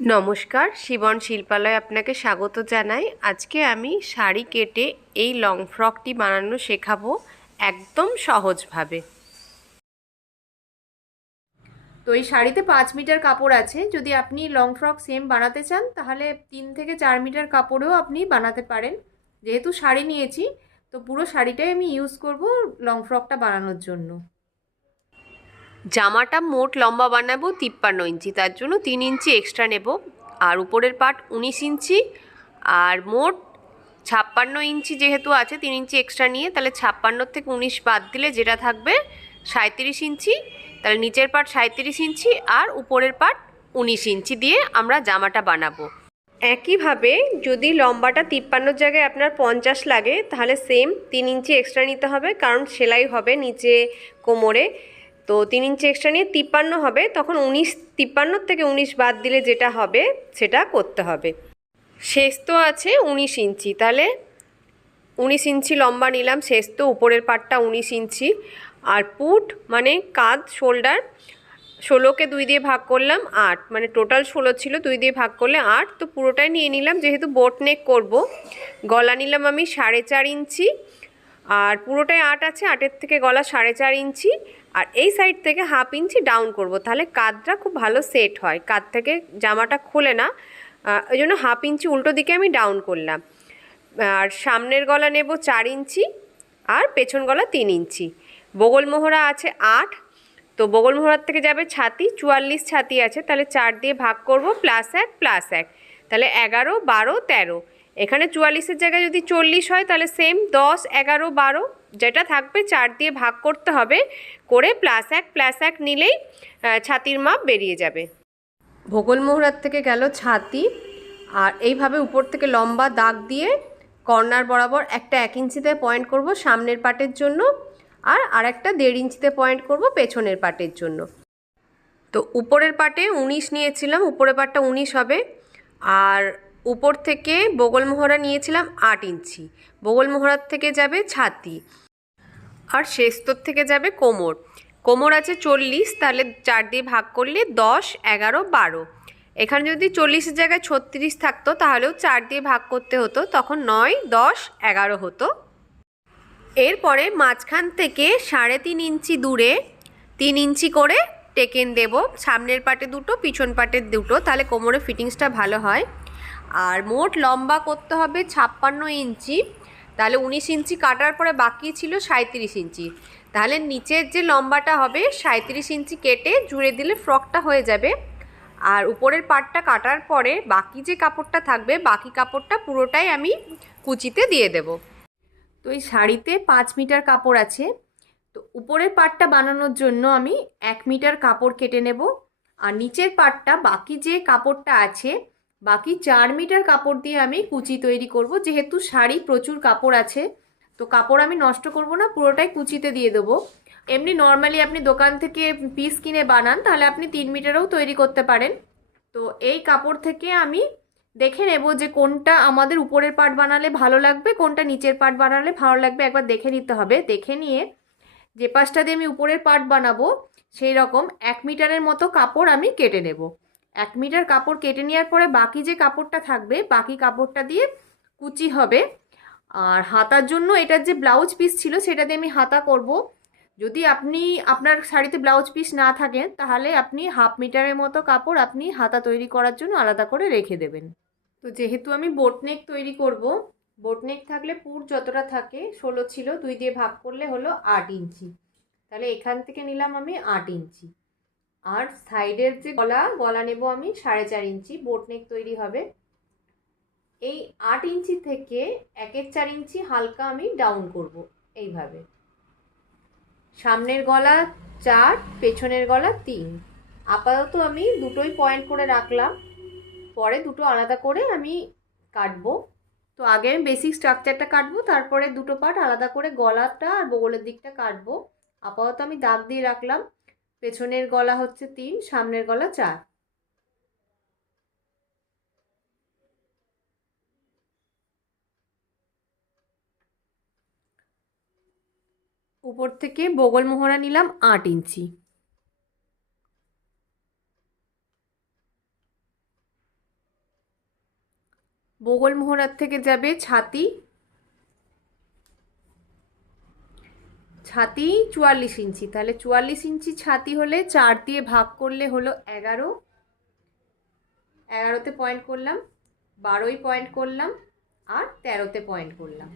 নমস্কার, শিবন শিল্পালয় আপনাকে স্বাগত জানাই। আজকে আমি শাড়ি কেটে এই লং ফ্রকটি বানানো শেখাবো একদম সহজভাবে। তো এই শাড়িতে পাঁচ মিটার কাপড় আছে। যদি আপনি লং ফ্রক সেম বানাতে চান, তাহলে তিন থেকে চার মিটার কাপড়েও আপনি বানাতে পারেন। যেহেতু শাড়ি নিয়েছি, তো পুরো শাড়িটাই আমি ইউজ করব লং ফ্রকটা বানানোর জন্য। জামাটা মোট লম্বা বানাবো তিপ্পান্ন ইঞ্চি, তার জন্য তিন ইঞ্চি এক্সট্রা নেব। আর উপরের পার্ট উনিশ ইঞ্চি, আর মোট ছাপ্পান্ন ইঞ্চি যেহেতু আছে, তিন ইঞ্চি এক্সট্রা নিয়ে, তাহলে ছাপ্পান্নর থেকে উনিশ বাদ দিলে যেটা থাকবে সাঁত্রিশ ইঞ্চি, তাহলে নিচের পার্ট সাঁত্রিশ ইঞ্চি আর উপরের পার্ট উনিশ ইঞ্চি দিয়ে আমরা জামাটা বানাবো। একইভাবে যদি লম্বাটা তিপ্পান্নর জায়গায় আপনার পঞ্চাশ লাগে, তাহলে সেম তিন ইঞ্চি এক্সট্রা নিতে হবে, কারণ সেলাই হবে নিচে কোমরে। তো তিন ইঞ্চি এক্সট্রা নিয়ে তিপ্পান্ন হবে। তখন উনিশ তিপ্পান্নর থেকে উনিশ বাদ দিলে যেটা হবে, সেটা করতে হবে। শেষ তো আছে উনিশ ইঞ্চি। তাহলে উনিশ ইঞ্চি লম্বা নিলাম, শেষ তো উপরের পাটটা উনিশ ইঞ্চি। আর পুট মানে কাঁধ, শোল্ডার ষোলোকে দুই দিয়ে ভাগ করলাম, আট। মানে টোটাল ষোলো ছিল, দুই দিয়ে ভাগ করলে আট। তো পুরোটাই নিয়ে নিলাম, যেহেতু বোট নেক করব, গলা নিলাম আমি সাড়ে চার ইঞ্চি। আর পুরোটাই আট আছে, আটের থেকে গলা সাড়ে চার ইঞ্চি। আর এই সাইড থেকে হাফ ইঞ্চি ডাউন করব। তাহলে কাঁধটা খুব ভালো সেট হয়। কাঁধ থেকে জামাটা খোলে না। ওই জন্য হাফ ইঞ্চি উল্টো দিকে আমি ডাউন করলাম। আর সামনের গলা নেব চার ইঞ্চি আর পেছন গলা তিন ইঞ্চি। বগল মোহরা আছে আট। তো বগল মোহরার থেকে যাবে ছাতি, চুয়াল্লিশ ছাতি আছে। তাহলে চার দিয়ে ভাগ করব প্লাস এক প্লাস এক। তাহলে এগারো, বারো, তেরো। এখানে চুয়াল্লিশের জায়গায় যদি চল্লিশ হয়, তাহলে সেম দশ, এগারো, বারো যেটা থাকবে চার দিয়ে ভাগ করতে হবে করে প্লাস এক প্লাস এক নিলেই ছাতির মাপ বেরিয়ে যাবে। ভোগল মোহরার থেকে গেল ছাতি আর এইভাবে উপর থেকে লম্বা দাগ দিয়ে কর্নার বরাবর একটা এক ইঞ্চিতে পয়েন্ট করব সামনের পাটের জন্য আর আরেকটা দেড় ইঞ্চিতে পয়েন্ট করব পেছনের পাটের জন্য। তো উপরের পাটে উনিশ নিয়েছিলাম, উপরের পাটটা উনিশ হবে আর উপর থেকে বগলমোহরা নিয়েছিলাম আট ইঞ্চি। বগলমোহরার থেকে যাবে ছাতি। আর শেস্তর থেকে যাবে কোমর। কোমর আছে চল্লিশ, তাহলে চার দিয়ে ভাগ করলে দশ, এগারো, বারো। এখানে যদি চল্লিশের জায়গায় ছত্রিশ থাকতো, তাহলেও চার দিয়ে ভাগ করতে হতো, তখন নয়, দশ, এগারো হতো। এরপরে মাঝখান থেকে সাড়ে তিন ইঞ্চি দূরে তিন ইঞ্চি করে টেকেন দেব। সামনের পাটে দুটো, পিছন পাটের দুটো, তাহলে কোমরে ফিটিংসটা ভালো হয়। আর মোট লম্বা করতে হবে ছাপ্পান্ন ইঞ্চি। তাহলে উনিশ ইঞ্চি কাটার পরে বাকি ছিল সাঁত্রিশ ইঞ্চি। তাহলে নিচের যে লম্বাটা হবে সাঁত্রিশ ইঞ্চি কেটে জুড়ে দিলে ফ্রকটা হয়ে যাবে। আর উপরের পাটটা কাটার পরে বাকি যে কাপড়টা থাকবে, বাকি কাপড়টা পুরোটাই আমি কুচিতে দিয়ে দেব। তো এই শাড়িতে পাঁচ মিটার কাপড় আছে। তো উপরের পাটটা বানানোর জন্য আমি এক মিটার কাপড় কেটে নেব। আর নিচের পাটটা, বাকি যে কাপড়টা আছে বাকি চার মিটার কাপড় দিয়ে আমি কুচি তৈরি করব। যেহেতু শাড়ি প্রচুর কাপড় আছে, তো কাপড় আমি নষ্ট করব না, পুরোটাই কুচিতে দিয়ে দেবো। এমনি নর্মালি আপনি দোকান থেকে পিস কিনে বানান, তাহলে আপনি তিন মিটারও তৈরি করতে পারেন। তো এই কাপড় থেকে আমি দেখে নেব যে কোনটা আমাদের উপরের পার্ট বানালে ভালো লাগবে, কোনটা নিচের পার্ট বানালে ভালো লাগবে, একবার দেখে নিতে হবে। দেখে নিয়ে যে পাশটা দিয়ে আমি উপরের পার্ট বানাবো, সেই রকম এক মিটারের মতো কাপড় আমি কেটে নেব। এক মিটার কাপড় কেটে নেওয়ার পরে বাকি যে কাপড়টা থাকবে, বাকি কাপড়টা দিয়ে কুচি হবে। আর হাতার জন্য এটার যে ব্লাউজ পিস ছিল, সেটা দিয়ে আমি হাতা করব। যদি আপনি, আপনার শাড়িতে ব্লাউজ পিস না থাকেন তাহলে আপনি হাফ মিটারের মতো কাপড় আপনি হাতা তৈরি করার জন্য আলাদা করে রেখে দেবেন। তো যেহেতু আমি বোটনেক তৈরি করব বোটনেক থাকলে পুর যতটা থাকে, ষোলো ছিল, দুই দিয়ে ভাগ করলে হলো আট ইঞ্চি। তাহলে এখান থেকে নিলাম আমি আট ইঞ্চি। আর সাইডের যে গলা গলা নেব আমি সাড়ে চার ইঞ্চি বোটনেক তৈরি হবে। এই আট ইঞ্চি থেকে একের চার ইঞ্চি হালকা আমি ডাউন করব এইভাবে। সামনের গলা চার, পেছনের গলা তিন। আপাতত আমি দুটোই পয়েন্ট করে রাখলাম। পরে দুটো আলাদা করে আমি কাটবো। তো আগে আমি বেসিক স্ট্রাকচারটা কাটবো, তারপরে দুটো পার্ট আলাদা করে গলাটা আর বগলের দিকটা কাটবো। আপাতত আমি দাগ দিয়ে রাখলাম। পেছনের গলা হচ্ছে তিন, সামনের গলা চার। উপর থেকে বগল মোহরা নিলাম আট ইঞ্চি। বগল মোহরার থেকে যাবে ছাতি ছাতি চুয়াল্লিশ ইঞ্চি। তাহলে চুয়াল্লিশ ইঞ্চি ছাতি হলে চার দিয়ে ভাগ করলে হলো এগারো। এগারোতে পয়েন্ট করলাম, বারোই পয়েন্ট করলাম, আর তেরোতে পয়েন্ট করলাম।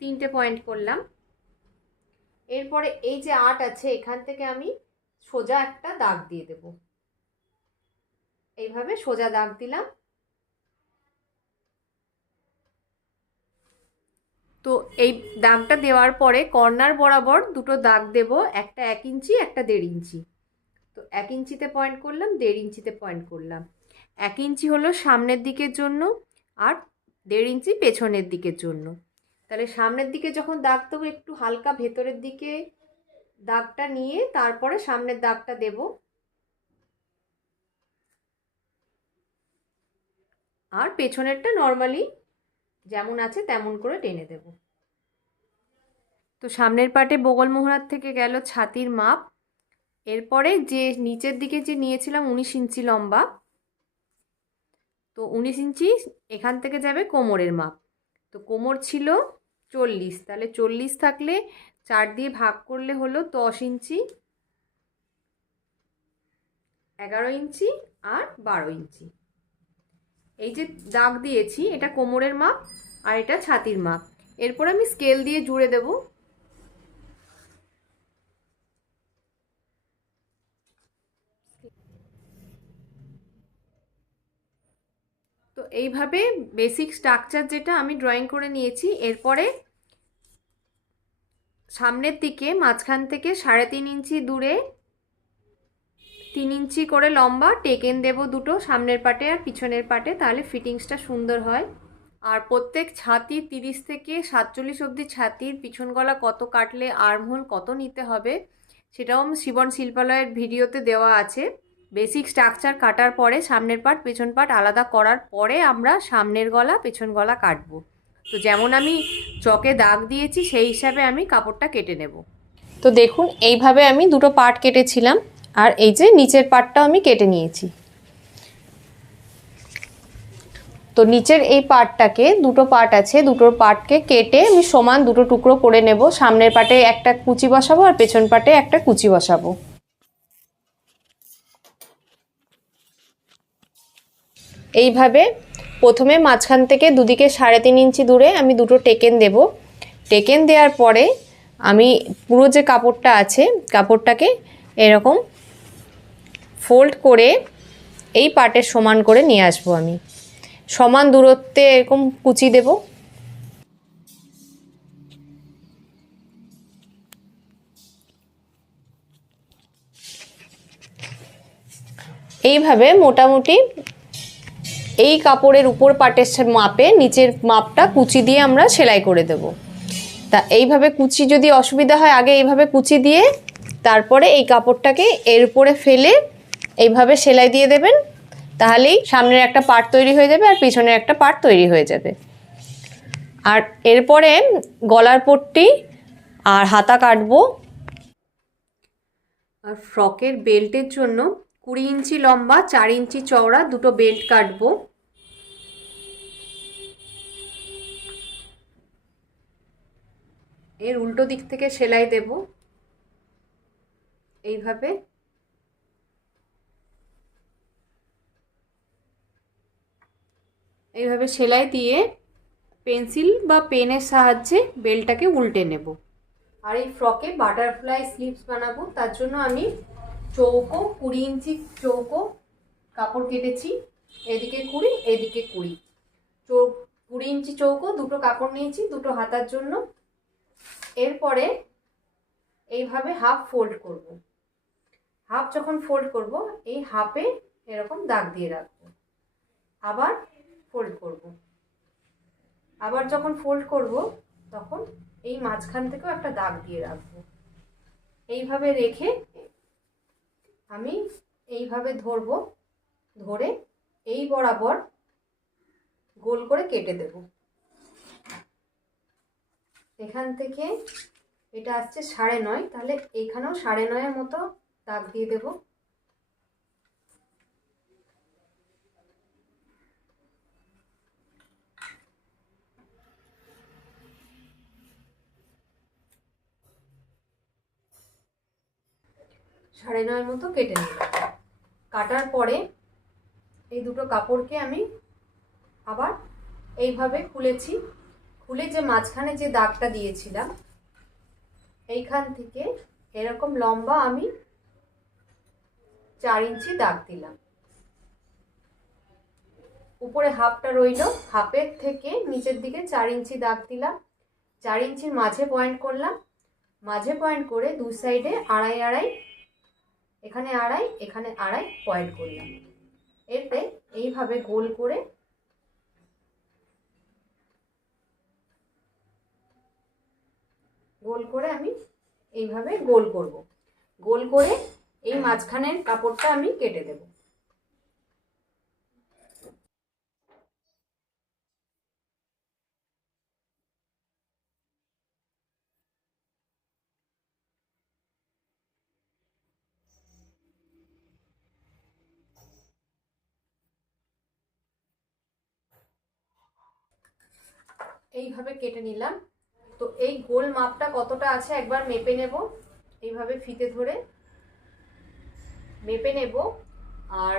তিনটে পয়েন্ট করলাম। এরপরে এই যে আট আছে, এখান থেকে আমি সোজা একটা দাগ দিয়ে দেব। এইভাবে সোজা দাগ দিলাম। তো এই দাগটা দেওয়ার পরে কর্নার বরাবর দুটো দাগ দেব, একটা এক ইঞ্চি, একটা দেড় ইঞ্চি। তো এক ইঞ্চিতে পয়েন্ট করলাম, দেড় ইঞ্চিতে পয়েন্ট করলাম। এক ইঞ্চি হলো সামনের দিকের জন্য আর দেড় ইঞ্চি পেছনের দিকের জন্য। তাহলে সামনের দিকে যখন দাগ দেবো, একটু হালকা ভেতরের দিকে দাগটা নিয়ে তারপরে সামনের দাগটা দেব। আর পেছনেরটা নর্মালি যেমন আছে তেমন করে টেনে দেব। তো সামনের পাটে বগল মোহরার থেকে গেল ছাতির মাপ। এরপরে যে নিচের দিকে যে নিয়েছিলাম উনিশ ইঞ্চি লম্বা, তো উনিশ ইঞ্চি এখান থেকে যাবে কোমরের মাপ। তো কোমর ছিল চল্লিশ, তাহলে চল্লিশ থাকলে চার দিয়ে ভাগ করলে হলো দশ ইঞ্চি, এগারো ইঞ্চি আর বারো ইঞ্চি। এই যে দাগ দিয়েছি, এটা কোমরের মাপ আর এটা ছাতির মাপ। এরপর আমি স্কেল দিয়ে জুড়ে দেব। তো এইভাবে বেসিক স্ট্রাকচার যেটা আমি ড্রয়িং করে নিয়েছি, এরপরে সামনের দিকে, মাঝখান থেকে সাড়ে তিন ইঞ্চি দূরে তিন ইঞ্চি করে লম্বা, টেকেন দেব দুটো, সামনের পাটে আর পিছনের পাটে, তাহলে ফিটিংসটা সুন্দর হয়। আর প্রত্যেক ছাতি তিরিশ থেকে সাতচল্লিশ অবধি ছাতির পিছন গলা কত কাটলে, আর্মহোল কত নিতে হবে, সেটাও শিবন শিল্পালয়ের ভিডিওতে দেওয়া আছে। বেসিক স্ট্রাকচার কাটার পরে সামনের পাট, পেছন পাট আলাদা করার পরে আমরা সামনের গলা, পেছন গলা কাটব। তো যেমন আমি চকে দাগ দিয়েছি, সেই হিসাবে আমি কাপড়টা কেটে নেব। তো দেখুন, এইভাবে আমি দুটো পার্ট কেটেছিলাম। আর এই যে নিচের পার্টটাও আমি কেটে নিয়েছি। তো নিচের এই পার্টটাকে দুটো পার্ট আছে, দুটোর পার্টকে কেটে আমি সমান দুটো টুকরো করে নেব। সামনের পাটে একটা কুচি বসাবো আর পেছন পাটে একটা কুচি বসাবো। এইভাবে প্রথমে মাঝখান থেকে দুদিকে সাড়ে তিন ইঞ্চি দূরে আমি দুটো টেকেন দেব। টেকেন দেওয়ার পরে আমি পুরো যে কাপড়টা আছে, কাপড়টাকে এরকম ফোল্ড করে এই পাটের সমান করে নিয়ে আসব আমি। সমান দূরত্বে এরকম কুচি দেব। এইভাবে মোটামুটি এই কাপড়ের উপর পাটের মাপে নিচের মাপটা কুচি দিয়ে আমরা সেলাই করে দেব। তা এইভাবে কুচি যদি অসুবিধা হয়, আগে এইভাবে কুচি দিয়ে তারপরে এই কাপড়টাকে এর উপরে ফেলে এইভাবে সেলাই দিয়ে দেবেন, তাহলেই সামনের একটা পার্ট তৈরি হয়ে যাবে আর পিছনের একটা পার্ট তৈরি হয়ে যাবে। আর এরপরে গলার পট্টি আর হাতা কাটবো। আর ফ্রকের বেল্টের জন্য কুড়ি ইঞ্চি লম্বা, চার ইঞ্চি চওড়া দুটো বেল্ট কাটবো। এর উল্টো দিক থেকে সেলাই দেব। এইভাবে এইভাবে সেলাই দিয়ে পেন্সিল বা পেনের সাহায্যে বেলটাকে উল্টে নেব। আর এই ফ্রকে বাটারফ্লাই স্লিভস বানাবো। তার জন্য আমি চৌকো, কুড়ি ইঞ্চি চৌকো কাপড় কেটেছি। এদিকে কুড়ি এদিকে কুড়ি। চৌ, কুড়ি ইঞ্চি চৌকো, দুটো কাপড় নিয়েছি, দুটো হাতার জন্য। এরপরে এইভাবে হাফ ফোল্ড করব। হাফ যখন ফোল্ড করব, এই হাফে এরকম দাগ দিয়ে রাখব। আবার ফোল্ড করব। আবার যখন ফোল্ড করব, তখন এই মাঝখান থেকেও একটা দাগ দিয়ে রাখব। এইভাবে রেখে আমি এইভাবে ধরব, ধরে এই বরাবর গোল করে কেটে দেব। এখান থেকে এটা আসছে সাড়ে নয়, তাহলে এখানেও সাড়ে নয়ের মতো দাগ দিয়ে দেব। সাড়ে নয় মতো কেটে নিলাম। কাটার পরে এই দুটো কাপড়কে আমি আবার এইভাবে খুলেছি। খুলে যে মাঝখানে যে দাগটা দিয়েছিলাম, এইখান থেকে এরকম লম্বা আমি চার ইঞ্চি দাগ দিলাম। উপরে হাফটা রইল, হাফের থেকে নিচের দিকে চার ইঞ্চি দাগ দিলাম। চার ইঞ্চির মাঝে পয়েন্ট করলাম। মাঝে পয়েন্ট করে দু সাইডে আড়াই আড়াই এখানে আড়াই এখানে আড়াই পয়েন্ট করলাম। এতে এইভাবে গোল করে গোল করে আমি এইভাবে গোল করব। গোল করে এই মাঝখানের কাপড়টা আমি কেটে দেব। এইভাবে কেটে নিলাম। তো এই গোল মাপটা কতটা আছে একবার মেপে নেব। এইভাবে ফিতে ধরে মেপে নেব। আর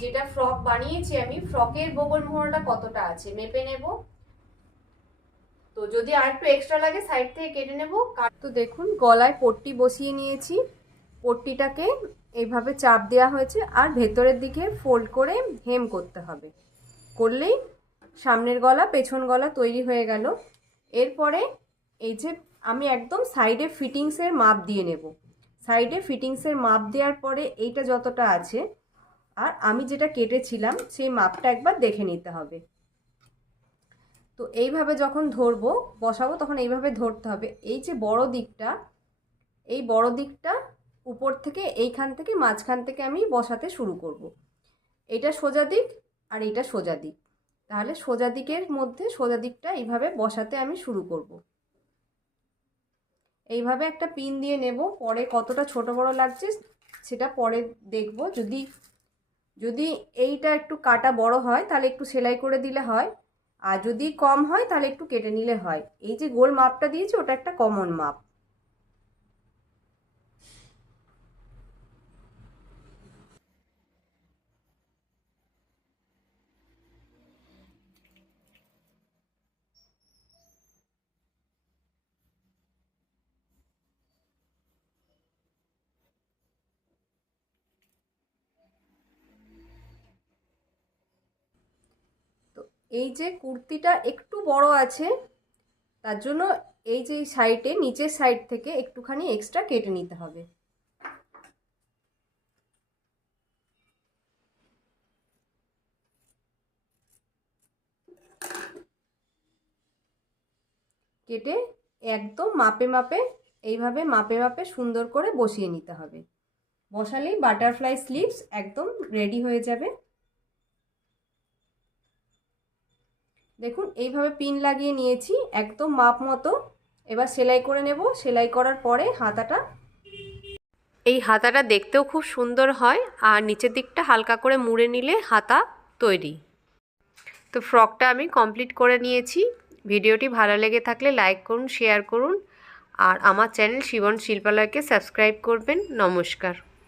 যেটা ফ্রক বানিয়েছি আমি, ফ্রকের বগল মোহরটা কতটা আছে মেপে নেব। তো যদি আর একটু এক্সট্রা লাগে সাইড থেকে কেটে নেব। তো দেখুন, গলায় পট্টি বসিয়ে নিয়েছি। পট্টিটাকে এইভাবে চাপ দেওয়া হয়েছে। আর ভেতরের দিকে ফোল্ড করে হেম করতে হবে। করলেই সামনের গলা, পেছন গলা তৈরি হয়ে গেল। এরপরে এই যে আমি একদম সাইডে ফিটিংসের মাপ দিয়ে নেব। সাইডে ফিটিংসের মাপ দেওয়ার পরে এইটা যতটা আছে, আর আমি যেটা কেটেছিলাম, সেই মাপটা একবার দেখে নিতে হবে। তো এইভাবে যখন ধরবো, বসাবো, তখন এইভাবে ধরতে হবে। এই যে বড় দিকটা, এই বড় দিকটা উপর থেকে এইখান থেকে মাঝখান থেকে আমি বসাতে শুরু করব। এটা সোজা দিক, আর এটা সোজা দিক। তাহলে সোজা দিকের মধ্যে সোজা দিকটা এইভাবে বসাতে আমি শুরু করব। এইভাবে একটা পিন দিয়ে নেব। পরে কতটা ছোট বড় লাগছে সেটা পরে দেখব। যদি যদি এইটা একটু কাটা বড় হয় তাহলে একটু সেলাই করে দিলে হয়। আর যদি কম হয় তাহলে একটু কেটে নিলে হয়। এই যে গোল মাপটা দিয়েছি ওটা একটা কমন মাপ তো এই যে কুর্তিটা একটু বড় আছে, তার জন্য এই যে সাইডে নিচের সাইড থেকে একটুখানি এক্সট্রা কেটে নিতে হবে। কেটে একদম মাপে মাপে, এইভাবে মাপে মাপে সুন্দর করে বসিয়ে নিতে হবে। বসালেই বাটারফ্লাই স্লিভস একদম রেডি হয়ে যাবে। দেখুন, এইভাবে পিন লাগিয়ে নিয়েছি, একদম মাপ মতো। এবার সেলাই করে নেব। সেলাই করার পরে হাতাটা। এই হাতাটা দেখতেও খুব সুন্দর হয়, আর নিচের দিকটা হালকা করে মুড়ে নিলে হাতা তৈরি। তো ফ্রকটা আমি কমপ্লিট করে নিয়েছি। ভিডিওটি ভালো লেগে থাকলে লাইক করুন, শেয়ার করুন, আর আমার চ্যানেল শিবন শিল্পালয়কে সাবস্ক্রাইব করবেন। নমস্কার।